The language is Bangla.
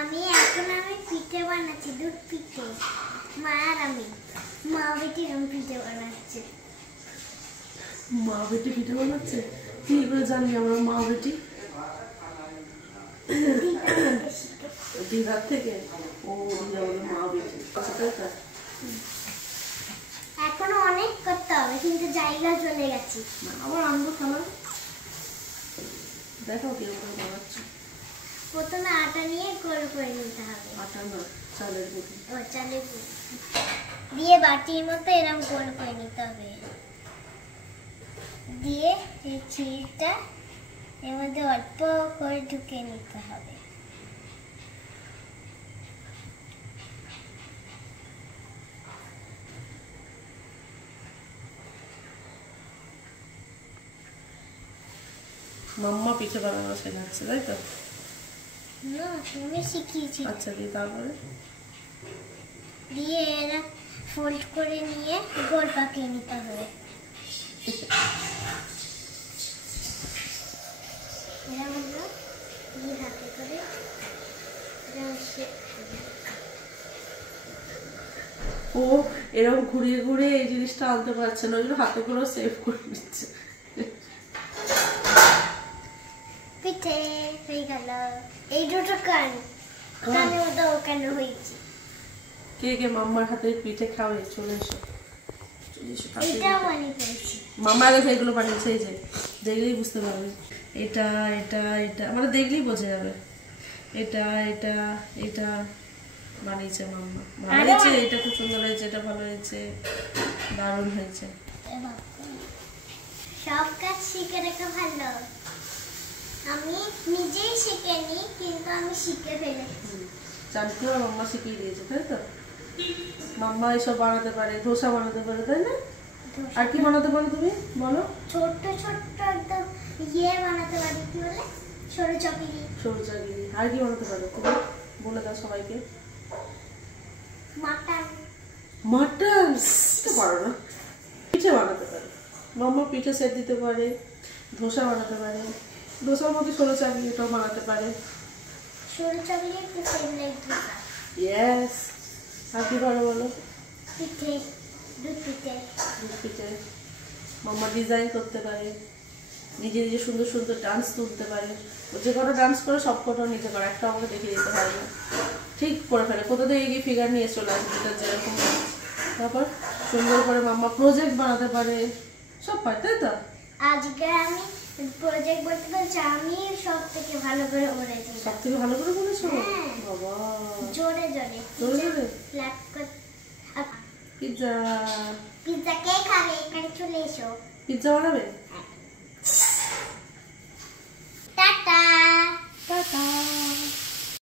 আমি পিঠে বানাচ্ছি, দুধ পিঠে। মা আর আমি, মা বেটি পিঠে বানাচ্ছে। মা বেটি পিঠে বানাচ্ছে? কি করে জানি আমরা মা বেটি? দিদার থেকে? ও মা বেটি। এখনো অনেক করতে হবে, কিন্তু জায়গা চলে গেছে। আবার আনবো খাবার। দেখো কিরকম বানাচ্ছে। প্রথমে আটা নিয়ে গোল করে নিতে হবে। আটা না, চালের গুঁড়ো। ও চালের গুঁড়ো দিয়ে বাটির মতো এরকম গোল করে নিতে হবে। দিয়ে এই চিড়টা এর মধ্যে অল্প করে ঢুকে নিতে হবে। মাম্মা পিঠে বানানো শেখাচ্ছে, তাই তো? না, তুমি শিখিয়েছি। আচ্ছা, দিয়ে তারপরে দিয়ে এরা ফোল্ড করে নিয়ে গোল পাকিয়ে নিতে হবে। হাতে করে ও এরকম ঘুরিয়ে ঘুরিয়ে এই জিনিসটা আনতে পারছে না, ওই জন্য হাতে করে সেভ করে নিচ্ছে। পিঠে হয়ে গেল। এই দুটো কানের মতো কেন হয়েছে? কে কে মাম্মার হাতে পিঠে খাবে? চলে এসো। এটা বানিয়েছি মাম্মা আগে এগুলো বানিয়েছে, এই যে দেখলেই বুঝতে পারবে। এটা এটা এটা মানে দেখলেই বোঝা যাবে। এটা এটা এটা বানিয়েছে মাম্মা। ভালো হয়েছে, এটা খুব সুন্দর হয়েছে, এটা ভালো হয়েছে, দারুণ হয়েছে। সব কাজ শিখে রেখে ভালো। আমি নিজেই শিখিনি, কিন্তু আমি শিখে ফেলেছি। জানতে মাম্মা শিখিয়ে দিয়েছে, তাই তো? মাম্মা এসব বানাতে পারে, ধোসা বানাতে পারে, তাই না? আর কি বানাতে পারো তুমি বলো? ছোট্ট ছোট্ট একদম বানাতে পারি। কি বলে? সরু চাকলি। সরু চাকলি। আর কি বানাতে পারো তুমি বলে দাও সবাইকে। মাটন। মাটন তো পারো না। পিঠে বানাতে পারে মাম্মা, পিঠে সেট দিতে পারে, ধোসা বানাতে পারে, ধোসার মধ্যে সরু চাকলি এটাও বানাতে পারে। সরু চাকলি একটু সেম লাইক ধোসা। ইয়েস। আর কি পারো বলো? পিঠে, দুধ পিঠে। দুধ পিঠে। মাম্মা ডিজাইন করতে পারে, নিজে নিজে সুন্দর সুন্দর ডান্স তুলতে পারে। ও যে কটা ডান্স করে সব কটা নিজে করে, একটা আমাকে দেখিয়ে দিতে পারে না, ঠিক করে ফেলে। কোথা থেকে গিয়ে ফিগার নিয়ে চলে আসবে, যেটা যেরকম। তারপর সুন্দর করে মাম্মা প্রজেক্ট বানাতে পারে, সব পারে, তাই তো? আজকে আমি প্রজেক্ট বলতে পারছি, আমি সব থেকে ভালো করে বলেছি। সব থেকে ভালো করে বলেছো? বাবা, জোরে জোরে জোরে জোরে। ফ্ল্যাট করে পিৎজা। পিৎজা কে খাবে? এখানে চলে এসো। পিৎজা বানাবে?